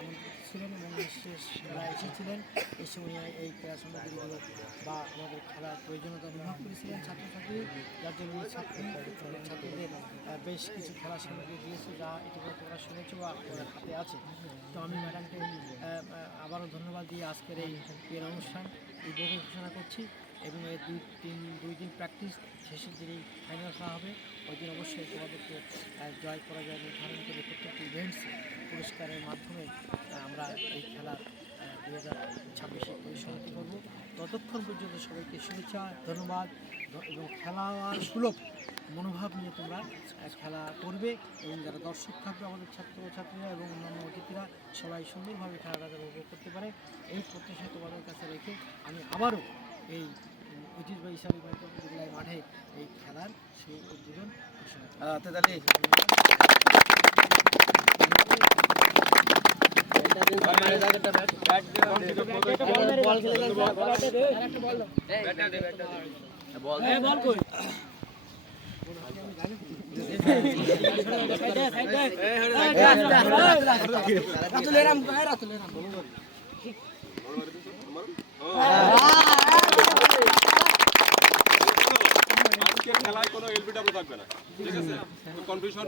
আমন্ত্রিত ছিলেন এবং এসেছিলেন। এই সময় এই ক্রীড়া সামগ্রীগুলো বা আমাদের খেলার প্রয়োজনীয়তা অনুভব করেছিলেন ছাত্রছাত্রী, যার জন্য ছাত্রদের বেশ কিছু খেলার সামগ্রী দিয়েছে, যা ইতিমধ্যে তোমরা শুনেছো বা আপনাদের হাতে আছে। তো আমি ম্যাডামকে আবারও ধন্যবাদ দিয়ে আজকের এই অনুষ্ঠান উদ্বোধন ঘোষণা করছি এবং এই দুই দিন প্র্যাকটিস শেষের দিনই ফাইনাল খেলা হবে। ওই দিন অবশ্যই তোমাদেরকে জয় পরাজয় নির্ধারণ করে প্রত্যেকটি ইভেন্টসে পুরস্কারের মাধ্যমে আমরা এই খেলার 2026 পরিসমাপ্তি করব। ততক্ষণ পর্যন্ত সবাইকে শুভেচ্ছা, ধন্যবাদ এবং খেলার সুলভ মনোভাব নিয়ে তোমরা খেলা করবে এবং যারা দর্শক থাকবে আমাদের ছাত্রছাত্রীরা এবং অন্যান্য অতিথিরা সবাই সুন্দরভাবে খেলাটা উপভোগ করতে পারে, এই প্রত্যাশা তোমাদের কাছে রেখে আমি আবারও এই ঐতিহ্যবাহী ইসলামী বিদ্যালয় মাঠে এই খেলার সেই উদ্বোধন ঘোষণা খেলায় কোনো এলবিডব্লিউ থাকবে না, ঠিক আছে? কনফিউশন